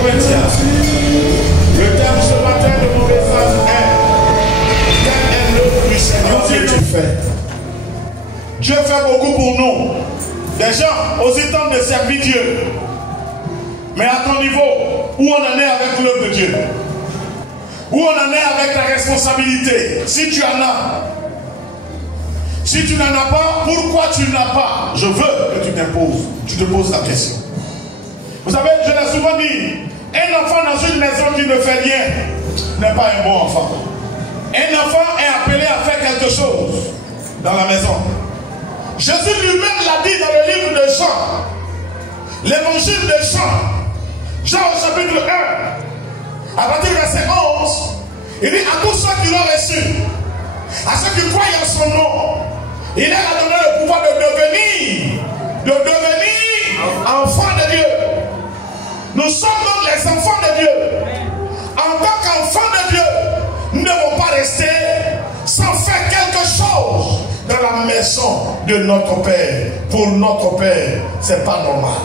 Corinthiens. Le thème ce matin de mon message est: quel est l'œuvre du Seigneur que tu fais? Dieu fait beaucoup pour nous. Des gens aussi tentent de servir Dieu. Mais à ton niveau, où on en est avec l'œuvre de Dieu? Où on en est avec la responsabilité? Si tu en as. Si tu n'en as pas, pourquoi tu n'as pas? Je veux que tu t'imposes. Tu te poses la question. Vous savez, je l'ai souvent dit, un enfant dans une maison qui ne fait rien n'est pas un bon enfant. Un enfant est appelé à faire quelque chose dans la maison. Jésus lui-même l'a dit dans le livre de Jean, l'évangile de Jean, Jean au chapitre 1, à partir du verset 11, il dit à tous ceux qui l'ont reçu, à ceux qui croient en son nom, il leur a donné le pouvoir de devenir enfants de Dieu. Nous sommes donc les enfants de Dieu. En tant qu'enfants de Dieu, nous ne devons pas rester sans faire quelque chose dans la maison de notre Père. Pour notre Père, c'est pas normal.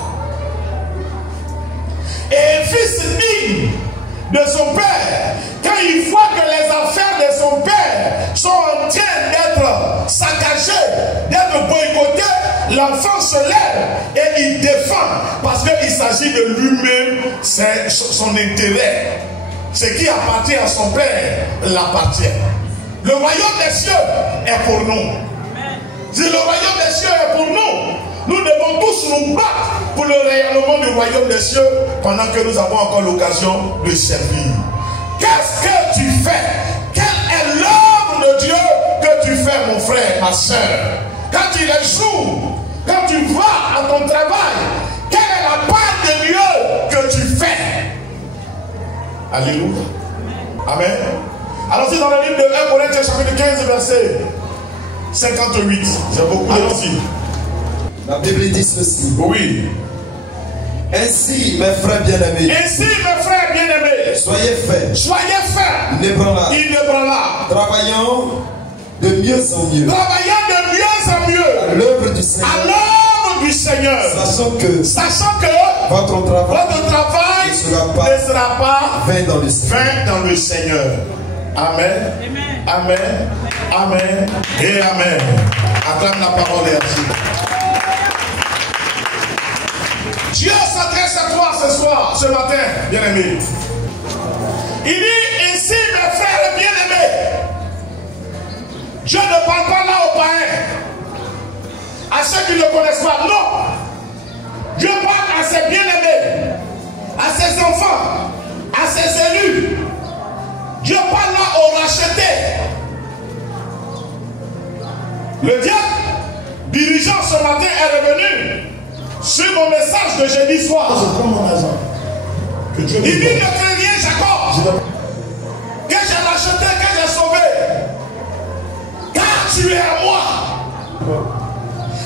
Et un fils digne de son Père, quand il voit que les affaires de son Père sont en train d'être saccagées, d'être boycottées, l'enfant se lève et il défend parce qu'il s'agit de lui-même, c'est son intérêt. Ce qui appartient à son Père l'appartient. Le royaume des cieux est pour nous. Si le royaume des cieux est pour nous, nous devons tous nous battre pour le rayonnement du royaume des cieux pendant que nous avons encore l'occasion de servir. Qu'est-ce que tu fais? Quelle est l'œuvre de Dieu que tu fais, mon frère, ma soeur? Quand il est jour, quand tu vas à ton travail, quelle est la part de Dieu que tu fais? Alléluia. Amen. Alors c'est dans le livre de 1 Corinthiens chapitre 15 verset 58. J'ai beaucoup de La Bible dit ceci. Oui. Ainsi, mes frères bien-aimés. Ainsi, mes frères bien-aimés. Soyez faits. Soyez faits. Inébranlables. Travaillant de mieux en mieux. Travaillant de mieux en mieux. À l'œuvre du Seigneur. À l'œuvre du Seigneur. Sachant que votre travail ne sera pas vain dans le Seigneur. Vain dans le Seigneur. Amen. Amen. Amen. Et Amen. Acclame la parole et ainsi. Dieu s'adresse à toi ce soir, ce matin, bien-aimé. Il dit ainsi, mes frères bien-aimés. Dieu ne parle pas là aux païens, à ceux qui ne connaissent pas. Non. Dieu parle à ses bien-aimés, à ses enfants, à ses élus. Dieu parle là aux rachetés. Le diable, dirigeant ce matin, est revenu sur mon message de jeudi soir. Je prends mon argent. Il dit ne crains rien, Jacob, que j'ai racheté, que j'ai sauvé. Car tu es à moi.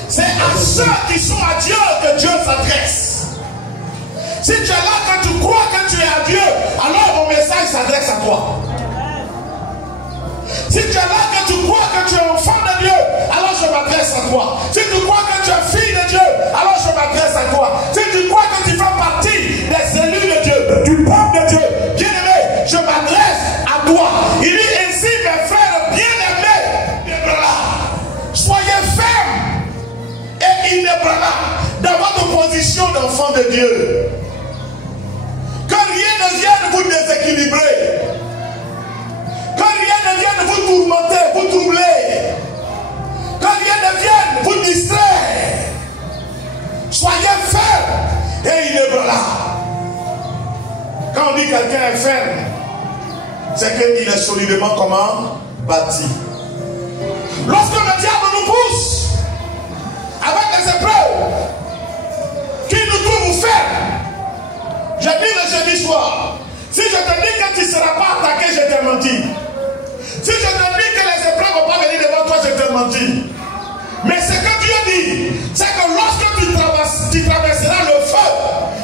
C'est à ceux qui sont à Dieu que Dieu s'adresse. Si tu es là, quand tu crois que tu es à Dieu, alors mon message s'adresse à toi. Si tu es là, que tu crois que tu es enfant de Dieu, alors je m'adresse à toi. Si tu crois que tu es fille de Dieu, alors je m'adresse à toi. Si tu crois que tu fais partie des élus de Dieu, du peuple de Dieu, bien-aimé, je m'adresse à toi. Il dit ainsi, mes frères bien-aimés, soyez fermes et inébranlables dans votre position d'enfant de Dieu. Que rien ne vienne vous déséquilibrer. Que rien ne vienne vous tourmenter, vous troubler. Que rien ne vienne vous distraire. Soyez fermes et inébranlables. Quand on dit quelqu'un est ferme, c'est qu'il est solidement comment? Bâti. Lorsque le diable nous pousse avec les épreuves qui nous trouvent fermes, j'ai dit le jeudi soir, si je te dis que tu ne seras pas attaqué, je t'ai menti. Si je te dis que les épreuves ne vont pas venir devant toi, je t'ai menti. Mais ce que Dieu dit, c'est que lorsque tu traverseras le feu,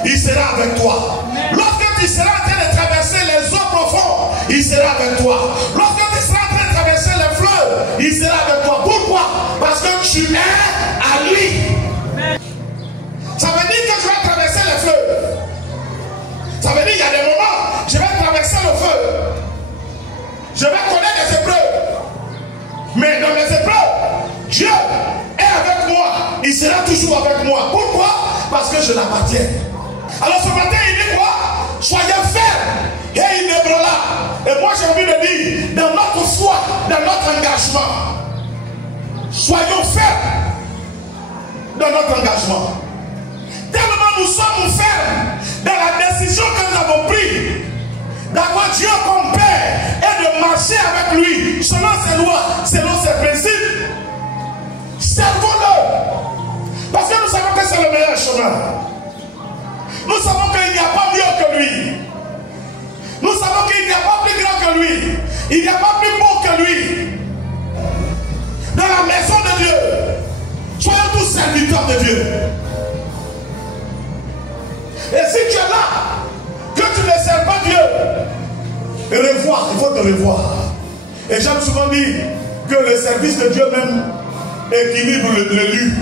il sera avec toi. Lorsque tu seras en train de traverser les eaux profondes, il sera avec toi. Lorsque tu seras en train de traverser les fleuves, il sera avec toi. Pourquoi? Parce que tu es à lui. Ça veut dire que tu vas traverser les fleuves. Ça veut dire sera toujours avec moi. Pourquoi? Parce que je l'appartiens. Alors ce matin, il dit quoi? Soyez fermes et inébranlables. Et moi, j'ai envie de dire, dans notre foi, dans notre engagement, soyons fermes dans notre engagement. Tellement nous sommes fermes dans la décision que nous avons prise d'avoir Dieu comme Père et de marcher avec lui selon ses lois, selon ses principes. Servons-le. Parce que nous savons que c'est le meilleur chemin. Nous savons qu'il n'y a pas mieux que lui. Nous savons qu'il n'y a pas plus grand que lui. Il n'y a pas plus beau que lui. Dans la maison de Dieu, soyons tous serviteurs de Dieu. Et si tu es là, que tu ne sers pas Dieu, revoir, il faut te revoir. Et j'aime souvent dire que le service de Dieu même équilibre l'élu.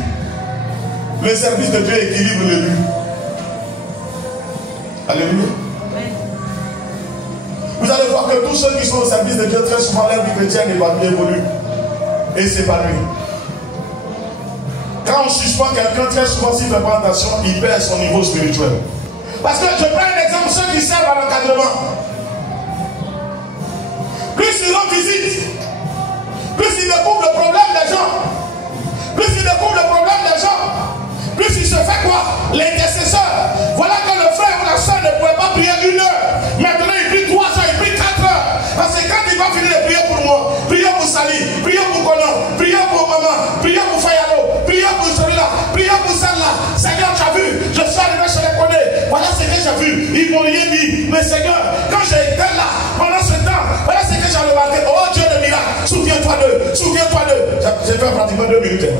Le service de Dieu équilibre l'élu. Alléluia. Vous allez voir que tous ceux qui sont au service de Dieu, très souvent leur vie chrétienne évolue et s'épanouit. Quand on suspend quelqu'un, très souvent s'il ne fait pas attention, il perd son niveau spirituel. Parce que je prends un exemple, ceux qui servent à l'encadrement. Plus ils rendent visite, plus ils découvrent le problème des gens, plus ils découvrent le problème des gens, plus il se fait quoi? L'intercesseur. Voilà que le frère ou la soeur ne pouvait pas prier 1 heure. Maintenant il prie 3 heures, il prie 4 heures. Parce que quand il va finir de prier pour moi, prier pour Sali, prier pour Konon, prier pour maman, prier pour Fayalo, prier pour celui-là, prier pour celle-là. Seigneur, tu as vu, je suis arrivé chez les connais. Voilà ce que j'ai vu. Ils m'ont rien dit. Mais Seigneur, quand j'ai été là, pendant ce temps, voilà ce que j'ai remarqué. Oh Dieu de miracle, souviens-toi d'eux, souviens-toi d'eux. J'ai fait pratiquement 2 minutes.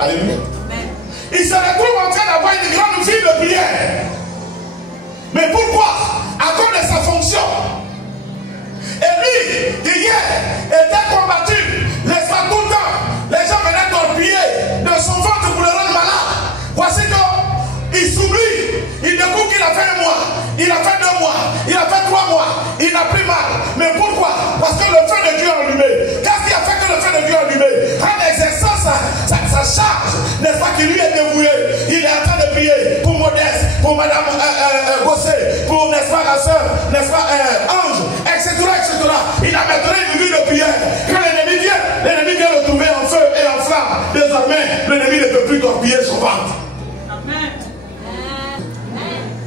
Alléluia. Il se retrouve en train d'avoir une grande vie de prière. Mais pourquoi? À cause de sa fonction. Et lui, qui hier était combattu, n'est-ce pas, tout le temps. Les gens venaient torpiller de son ventre pour le rendre malade. Voici qu'il s'oublie. Il découvre qu'il a fait 1 mois, il a fait 2 mois, il a fait 3 mois, il a pris mal. Mais pourquoi? Parce que le feu de Dieu est allumé. Qu'est-ce qui a fait que le feu de Dieu est allumé? En exerçant sa charge, n'est-ce pas, qui lui est dévoué. Il est en train de prier pour Modeste, pour Madame Gossé, pour, n'est-ce pas, la soeur, n'est-ce pas, Ange, etc., etc. Il a maintenant une vie de prière. Quand l'ennemi vient le trouver en feu et en flamme. Désormais, l'ennemi ne peut plus torpiller son ventre. Amen.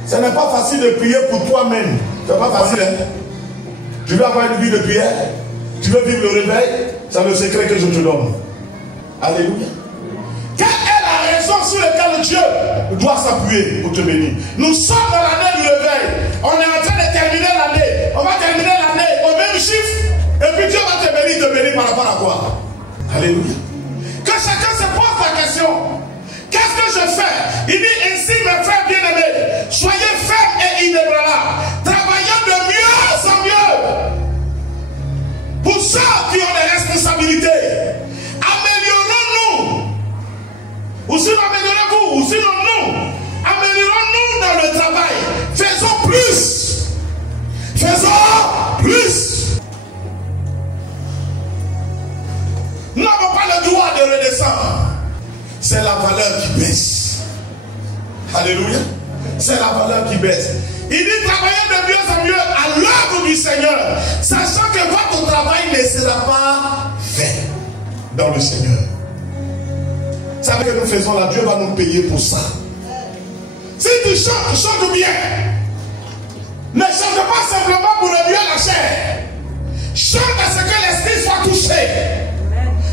Ce n'est pas facile de prier pour toi-même. Ce n'est pas facile. Hein? Tu veux avoir une vie de prière? Tu veux vivre le réveil? C'est le secret que je te donne. Alléluia. Quelle est la raison sur laquelle Dieu doit s'appuyer pour te bénir? Nous sommes dans l'année du réveil. On est en train de terminer l'année. On va terminer l'année au même chiffre. Et puis Dieu va te bénir par rapport à quoi? Alléluia. Que chacun se pose la question. Qu'est-ce que je fais? Il dit ainsi, mes frères bien-aimés, soyez fermes et inébranlables, travaillant de mieux en mieux. Pour ceux qui ont des responsabilités, améliorons-nous. Ou sinon améliorez-vous, ou sinon nous, améliorons-nous dans le travail. Faisons plus. Faisons plus. Nous n'avons pas le droit de redescendre. C'est la valeur qui baisse. Alléluia. C'est la valeur qui baisse. Il dit travailler de mieux en mieux à l'œuvre du Seigneur, sachant que votre travail ne sera pas fait dans le Seigneur. Vous savez que nous faisons là, Dieu va nous payer pour ça. Si tu chantes, chante bien. Ne chante pas simplement pour réduire la chair. Chante à ce que l'esprit soit touché.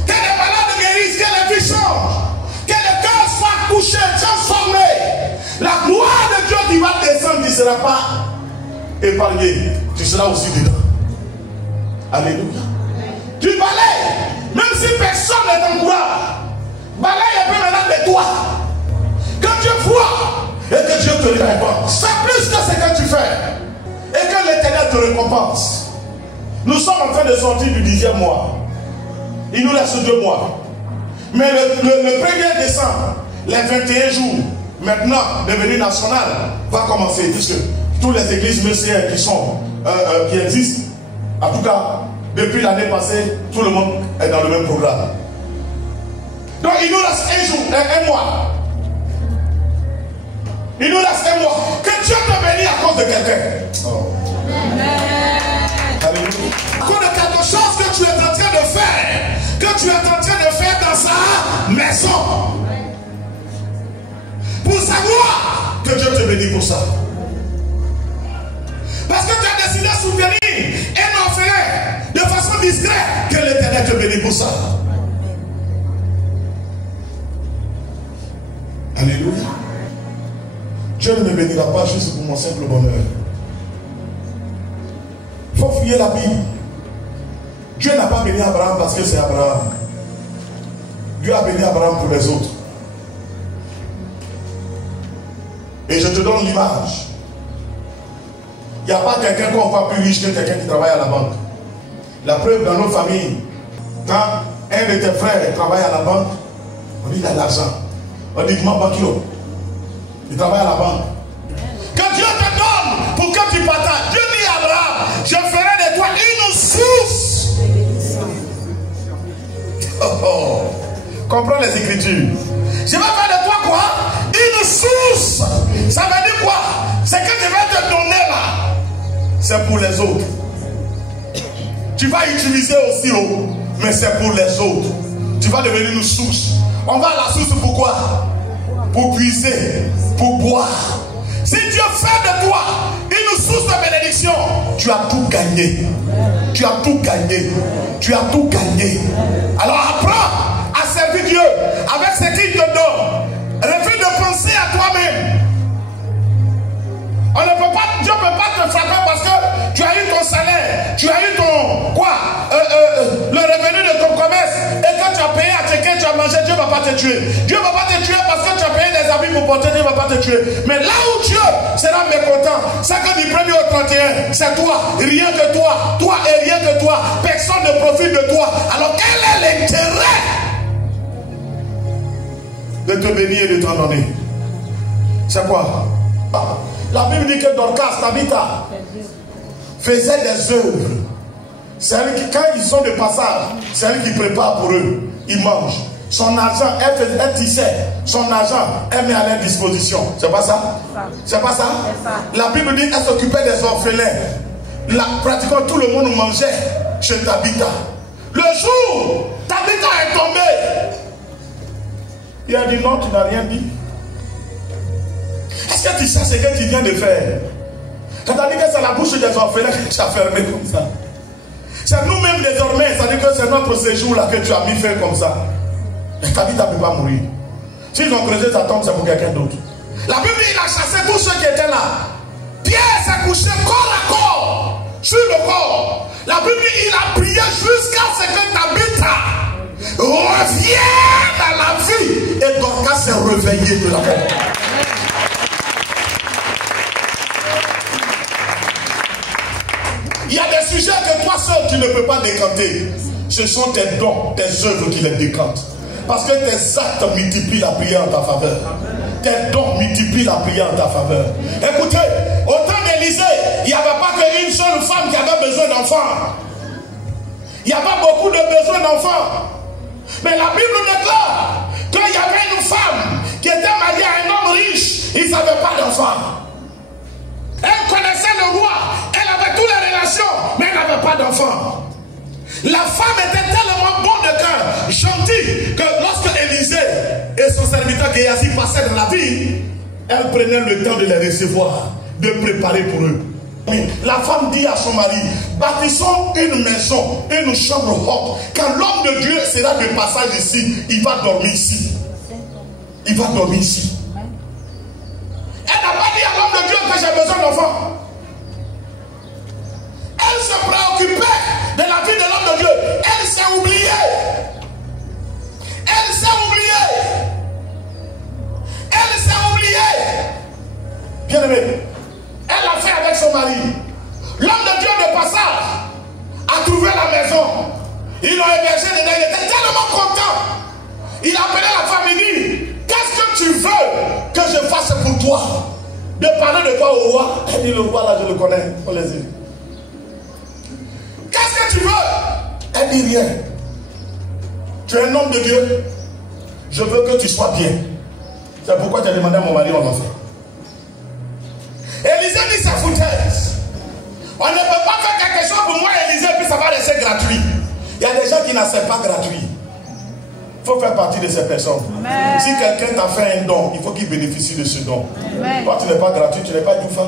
Que les malades guérissent, que les vies changent. Que le cœur soit touché, transformé. La gloire de Dieu qui va descendre, tu ne seras pas épargné. Tu seras aussi dedans. Alléluia. Tu balayes, même si personne ne t'encourage. Balaye un peu maintenant de toi. Que Dieu voit et que Dieu te récompense. C'est plus que ce que tu fais. Et que l'Éternel te récompense. Nous sommes en train de sortir du 10e mois. Il nous reste 2 mois. Mais le 1er décembre, les 21 jours, maintenant, devenu national, va commencer. Puisque toutes les églises messieurs qui existent, en tout cas, depuis l'année passée, tout le monde est dans le même programme. Donc il nous laisse un jour, un mois. Il nous laisse un mois. Que Dieu te bénisse à cause de quelqu'un. Oh. Alléluia. À cause de quelque chose que tu es en train de faire. Que tu es en train de faire dans sa maison. Pour savoir que Dieu te bénit pour ça. Parce que tu as décidé de soutenir un orphelin de façon discrète. Que l'Éternel te bénit pour ça. Alléluia. Dieu ne me bénira pas juste pour mon simple bonheur. Il faut fouiller la Bible. Dieu n'a pas béni Abraham parce que c'est Abraham. Dieu a béni Abraham pour les autres. Et je te donne l'image. Il n'y a pas quelqu'un qu'on voit plus riche que quelqu'un qui travaille à la banque. La preuve dans nos familles, quand un de tes frères travaille à la banque, on dit qu'il a de l'argent. On dit comment banquilo. Il travaille à la banque. Que Dieu te donne pour que tu partages. Dieu dit à Abraham, je ferai de toi une source. Oh. Comprends les Écritures. Je vais faire de toi quoi? Une source. Ça veut dire quoi? C'est que je vais te donner là. C'est pour les autres. Tu vas utiliser aussi, mais c'est pour les autres. Tu vas devenir une source. On va à la source pourquoi? Pour puiser, pour boire. Si Dieu fait de toi une source de bénédiction, tu as tout gagné. Tu as tout gagné. Tu as tout gagné. Alors apprends à servir Dieu avec ce qu'il te donne. Refuse de penser à toi-même. On ne peut pas, Dieu ne peut pas te frapper parce que tu as eu ton salaire, tu as eu ton quoi, le revenu de ton commerce et que tu as payé à quelqu'un, tu as mangé, Dieu ne va pas te tuer. Dieu ne va pas te tuer parce que tu as payé des habits pour porter, Dieu ne va pas te tuer. Mais là où Dieu sera mécontent, c'est que du 1er au 31, c'est toi, rien que toi et rien que toi. Personne ne profite de toi. Alors quel est l'intérêt de te bénir et de t'en donner? C'est quoi? La Bible dit que Dorcas, Tabitha, faisait des œuvres. C'est elle qui, quand ils sont de passage, c'est elle qui prépare pour eux. Ils mangent. Son argent, elle tissait. Son argent, elle met à leur disposition. C'est pas ça? C'est pas ça? La Bible dit qu'elle s'occupait des orphelins. Pratiquement tout le monde mangeait chez Tabitha. Le jour, Tabitha est tombée. Il a dit non, tu n'as rien dit. Est-ce que tu sais ce que tu viens de faire? Quand tu as dit que c'est la bouche des orphelins que tu as fermé comme ça. C'est nous-mêmes désormais, c'est-à-dire que c'est notre séjour là que tu as mis faire comme ça. Et ta vie, tu ne peux pas mourir. S'ils ont creusé ta tombe, c'est pour quelqu'un d'autre. La Bible dit qu'il a chassé tous ceux qui étaient là. Pierre s'est couché corps à corps sur le corps. La Bible dit qu'il a prié jusqu'à ce que Tabitha revienne à la vie. Et Dorcas s'est réveillé de la mort. Il y a des sujets que toi seul tu ne peux pas décanter. Ce sont tes dons, tes œuvres qui les décantent. Parce que tes actes multiplient la prière en ta faveur. Tes dons multiplient la prière en ta faveur. Écoutez, au temps d'Élisée, il n'y avait pas qu'une seule femme qui avait besoin d'enfants. Il y avait beaucoup de besoins d'enfants. Mais la Bible déclare qu'il y avait une femme qui était mariée à un homme riche. Il ne savait pas d'enfants. Elle connaissait le roi, elle avait toutes les relations, mais elle n'avait pas d'enfant. La femme était tellement bonne de cœur, gentille, que lorsque Élisée et son serviteur Géasi passaient dans la ville, elle prenait le temps de les recevoir, de préparer pour eux. La femme dit à son mari, bâtissons une maison, une chambre haute. Quand l'homme de Dieu sera de passage ici, il va dormir ici. Il va dormir ici. Elle n'a pas dit à l'homme de Dieu que j'ai besoin d'enfants. Elle se préoccupait de la vie de l'homme de Dieu. Elle s'est oubliée. Elle s'est oubliée. Elle s'est oubliée. Bien aimé, elle l'a fait avec son mari. L'homme de Dieu de passage a trouvé la maison. Ils l'ont hébergé dedans. Il était tellement content. Il a appelé la femme et dit, qu'est-ce que tu veux que je fasse pour toi? De parler de toi au roi. Elle dit, le roi là je le connais. On les dit. Qu'est-ce que tu veux? Elle dit rien. Tu es un homme de Dieu. Je veux que tu sois bien. C'est pourquoi tu as demandé à mon mari, on va faire. Élisée dit c'est foutaise. On ne peut pas faire quelque chose pour moi, Élisée, puis ça va rester gratuit. Il y a des gens qui n'acceptent pas gratuit. Il faut faire partie de ces personnes. Amen. Si quelqu'un t'a fait un don, il faut qu'il bénéficie de ce don. Amen. Toi, tu n'es pas gratuit, tu n'es pas doufa.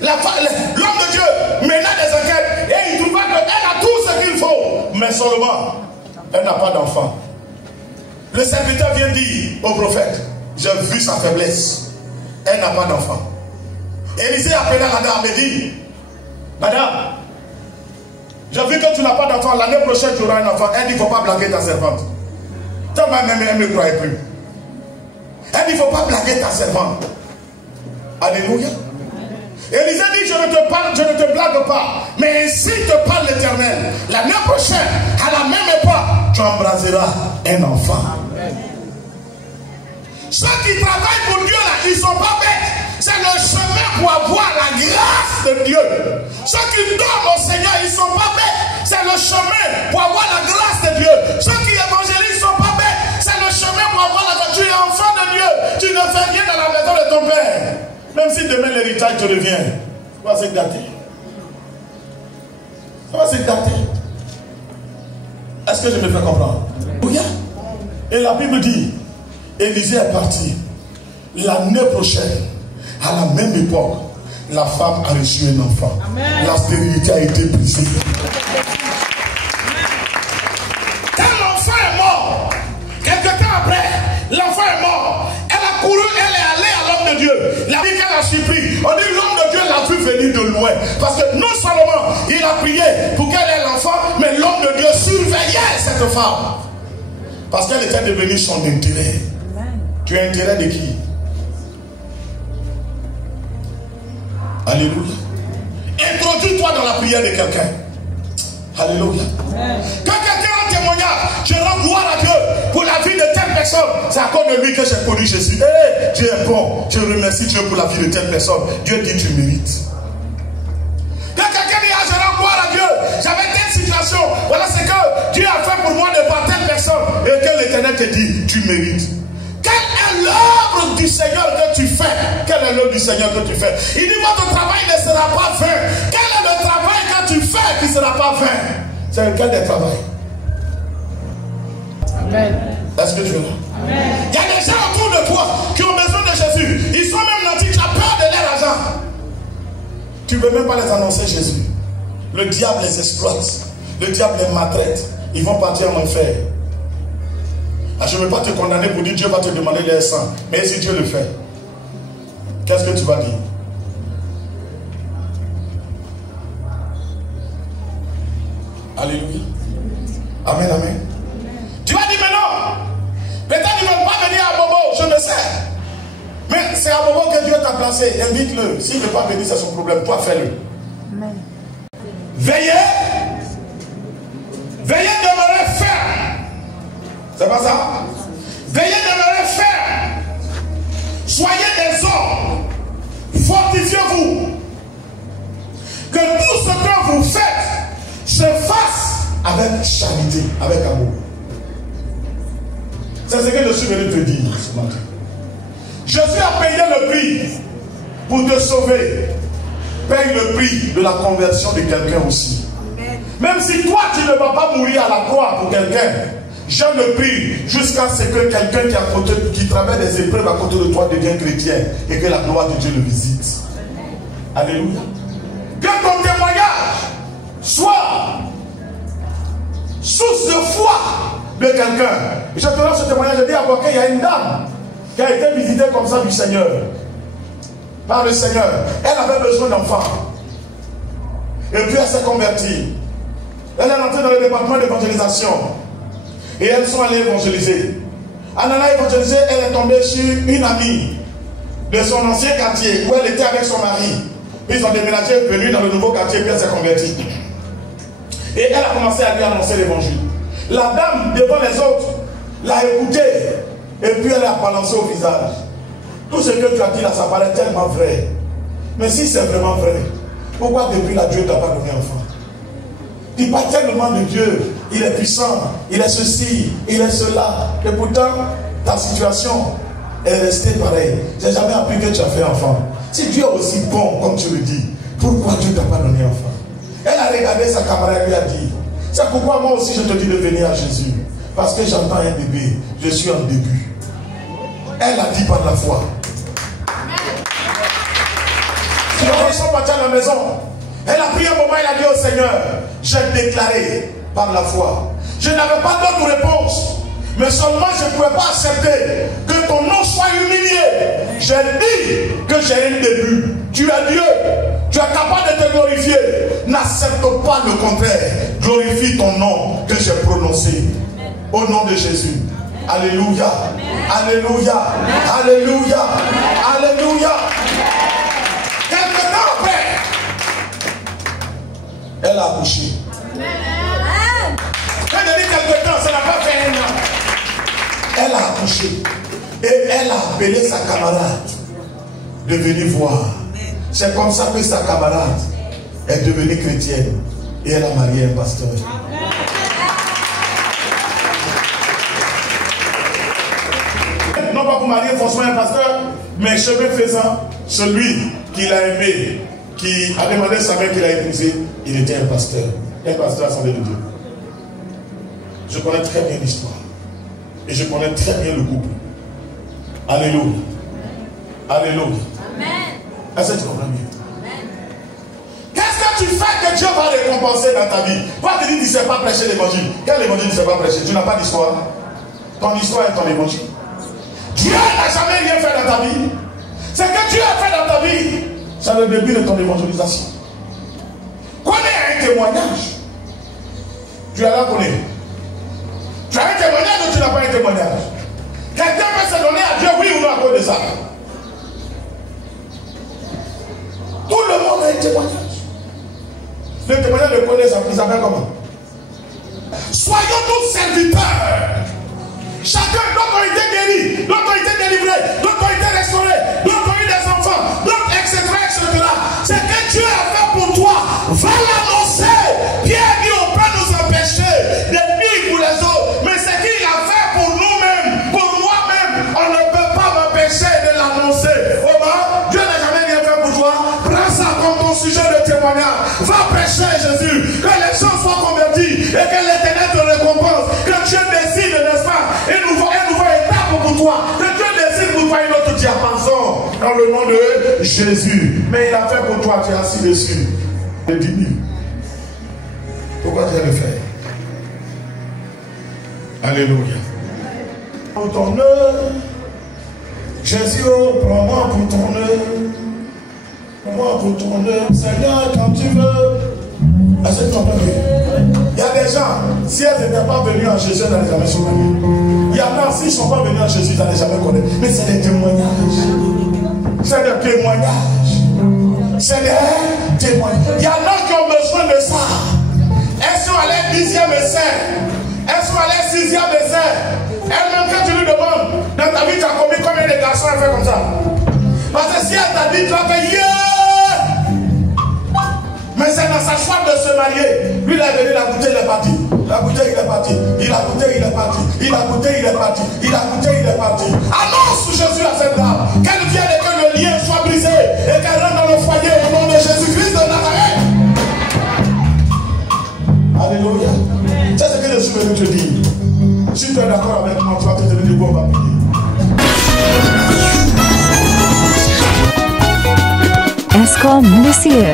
L'homme de Dieu mena des enquêtes et il trouva qu'elle a tout ce qu'il faut. Mais seulement, elle n'a pas d'enfant. Le serviteur vient dire au prophète, j'ai vu sa faiblesse. Elle n'a pas d'enfant. Élisée appela la dame et dit, madame, j'ai vu que tu n'as pas d'enfant, l'année prochaine tu auras un enfant. Elle dit, il ne faut pas blaguer ta servante. Elle ne me croyait plus. Elle dit, il ne faut pas blaguer ta servante. Alléluia. Élisée dit, je ne te blague pas, mais ainsi te parle l'Éternel. L'année prochaine, à la même époque, tu embraseras un enfant. Ceux qui travaillent pour Dieu là, ils ne sont pas bêtes. C'est le chemin pour avoir la grâce de Dieu. Ceux qui donnent au Seigneur, ils ne sont pas bêtes. C'est le chemin pour avoir la grâce de Dieu. Ceux qui évangélisent, ils ne sont pas bêtes. C'est le chemin pour avoir la grâce. Tu es enfant de Dieu. Tu ne fais rien dans la maison de ton Père. Même si demain l'héritage te revient, ça va s'éclater. Ça va s'éclater. Est-ce que je me fais comprendre? Oui. Et la Bible dit, Élisée est parti. L'année prochaine, à la même époque, la femme a reçu un enfant. Amen. La stérilité a été brisée. Quand l'enfant est mort, quelque temps après, l'enfant est mort. Elle a couru, elle est allée à l'homme de Dieu. La vie qu'elle a surpris. On dit l'homme de Dieu l'a vu venir de loin. Parce que non seulement il a prié pour qu'elle ait l'enfant, mais l'homme de Dieu surveillait cette femme. Parce qu'elle était devenue son intérêt. Amen. Tu as intérêt de qui? Alléluia. Introduis-toi dans la prière de quelqu'un. Alléluia. Amen. Quand quelqu'un a un témoignage, je rends gloire à Dieu pour la vie de telle personne. C'est à cause de lui que j'ai connu Jésus. Hey, Dieu est bon. Je remercie Dieu pour la vie de telle personne. Dieu dit tu mérites. Quand quelqu'un dit je rends gloire à Dieu, j'avais telle situation. Voilà ce que Dieu a fait pour moi de par telle personne. Et que l'Éternel te dit tu mérites. Quelle est l'œuvre du Seigneur que tu fais? Quelle est l'œuvre du Seigneur que tu fais? Il dit votre travail ne sera pas vain. Quel est le travail que tu fais qui ne sera pas vain? C'est lequel des travail? Amen. Est-ce que tu es là? Amen. Il y a des gens autour de toi qui ont besoin de Jésus. Ils sont même nantis, tu as peur de leur argent. Tu ne veux même pas les annoncer Jésus. Le diable les exploite. Le diable les maltraite. Ils vont partir en enfer. Ah, je ne veux pas te condamner pour dire Dieu va te demander les sang. Mais si Dieu le fait, qu'est-ce que tu vas dire? Alléluia. Amen, amen. Tu vas dire mais non. Peut-être qu'ils ne veulent pas venir à Bobo, je le sais. Mais c'est à Bobo que Dieu t'a placé. Invite-le. S'il ne veut pas venir, c'est son problème. Toi, fais-le. Amen. Veillez. Veillez demeurer ferme. C'est pas ça? Veillez demeurer ferme. Soyez des hommes. Fortifiez-vous. Que tout ce que vous faites se fasse avec charité, avec amour. C'est ce que je suis venu te dire ce matin. Jésus a payé le prix pour te sauver. Paye le prix de la conversion de quelqu'un aussi. Même si toi tu ne vas pas mourir à la croix pour quelqu'un, je le prie jusqu'à ce que quelqu'un qui traverse des épreuves à côté de toi devienne chrétien et que la gloire de Dieu le visite. Alléluia. Que ton témoignage soit source de foi de quelqu'un. Et je te donne ce témoignage, je dis à quelqu'un, il y a une dame qui a été visitée comme ça du Seigneur. Par le Seigneur. Elle avait besoin d'enfants. Et puis elle s'est convertie. Elle est entrée dans le département d'évangélisation. Et elles sont allées évangéliser. En allant évangéliser, elle est tombée sur une amie de son ancien quartier où elle était avec son mari. Puis ils ont déménagé, venus dans le nouveau quartier, puis elle s'est convertie. Et elle a commencé à lui annoncer l'évangile. La dame, devant les autres, l'a écouté. Et puis elle a balancé au visage. Tout ce que tu as dit là, ça paraît tellement vrai. Mais si c'est vraiment vrai, pourquoi depuis là Dieu ne t'a pas donné enfant? Tu parles tellement de Dieu. il est puissant, il est ceci, il est cela. Et pourtant, ta situation est restée pareille. J'ai jamais appris que tu as fait enfant. Si Dieu est aussi bon, comme tu le dis, pourquoi Dieu ne t'a pas donné enfant? Elle a regardé sa camarade et lui a dit, c'est pourquoi moi aussi je te dis de venir à Jésus. Parce que j'entends un bébé, je suis en début. Elle a dit par la foi. Si les gens sont partis à la maison, elle a pris un moment, elle a dit au Seigneur, j'ai déclaré par la foi. Je n'avais pas d'autre réponse, mais seulement je ne pouvais pas accepter que ton nom soit humilié. J'ai dit que j'ai un début. Tu es Dieu, tu es capable de te glorifier. N'accepte pas le contraire. Glorifie ton nom que j'ai prononcé. Au nom de Jésus. Alléluia. Alléluia. Alléluia. Alléluia. Quelque temps après, elle a accouché. Quand je dis quelque temps, ça n'a pas fait un an. Elle a accouché. Et elle a appelé sa camarade de venir voir. C'est comme ça que sa camarade est devenue chrétienne. Et elle a marié un pasteur. Non pas pour marier forcément un pasteur, mais chemin faisant, celui qu'il a aimé, qui a demandé sa mère qu'il a épousé, il était un pasteur. Un pasteur assemblée de Dieu. Je connais très bien l'histoire. Et je connais très bien le couple. Alléluia. Alléluia. Amen. Est-ce que tu comprends bien? Qu'est-ce que tu fais que Dieu va récompenser dans ta vie? Va te dire que tu ne sais pas prêcher l'évangile. Quel évangile tu ne sais pas prêcher? Tu n'as pas d'histoire. Ton histoire est ton évangile. Dieu n'a jamais rien fait dans ta vie. Ce que Dieu a fait dans ta vie, c'est le début de ton évangélisation. Connais un témoignage. Tu as là connais. Tu as un témoignage ou tu n'as pas un témoignage? Quelqu'un peut se donner à Dieu, oui ou non, à cause de ça? Tout le monde a un témoignage. Le témoignage de connaît, ça s'appelle comment? Soyons tous serviteurs. Chacun, d'autres ont été guéris, d'autres ont été délivrés, d'autres ont été restaurés, d'autres ont eu des enfants, d'autres, etc., etc. C'est que Dieu a fait pour toi. Va l'annoncer. Pierre dit, on peut nous empêcher de vivre pour les autres. Mais ce qu'il a fait pour nous-mêmes, pour moi-même, on ne peut pas m'empêcher de l'annoncer. Oh ben, Dieu n'a jamais rien fait pour toi. Prends ça comme ton sujet de témoignage. Va prêcher Jésus. Que les gens soient convertis et que l'Éternel te récompense. Que Dieu décide, n'est-ce pas, une nouvelle étape pour toi. Que Dieu décide pour toi une autre diapason dans le nom de Jésus. Mais il a fait pour toi, tu es assis dessus. Le 10 000. Pourquoi tu as le fait? Alléluia. Pour ton œuvre, Jésus, prends-moi pour ton œuvre. Prends-moi pour ton œuvre. Seigneur, quand tu veux. Est-ce que tu comprends bien? Il y a des gens, si elles n'étaient pas venues en Jésus, elles n'allaient jamais se connaître. Il y en a, s'ils ne sont pas venus en Jésus, ils n'allaient jamais connaître. Mais c'est des témoignages. C'est des témoignages. C'est des témoignages. Il y en a qui ont besoin de ça. Elles sont allées 10e essai. Elles sont allées 6e essai. Elles-mêmes, quand tu lui demandes, dans ta vie, tu as commis combien de garçons, elles font comme ça. Parce que si elle t'a dit, tu vas faire yeah! Mais c'est dans sa choix de se marier. Lui, il est venu, la bouteille, il est parti. La bouteille, il est parti. Il a goûté, il est parti. Il a goûté, il est parti. Il a goûté, il est parti. Annonce Jésus à cette dame. Qu'elle vienne et que le lien soit brisé. Et qu'elle rentre dans le foyer au nom de Jésus-Christ de Nazareth. Alléluia. C'est ce que je suis venu te dire. Si tu es d'accord avec moi, tu vas te donner du bon papier. Escom Monsieur.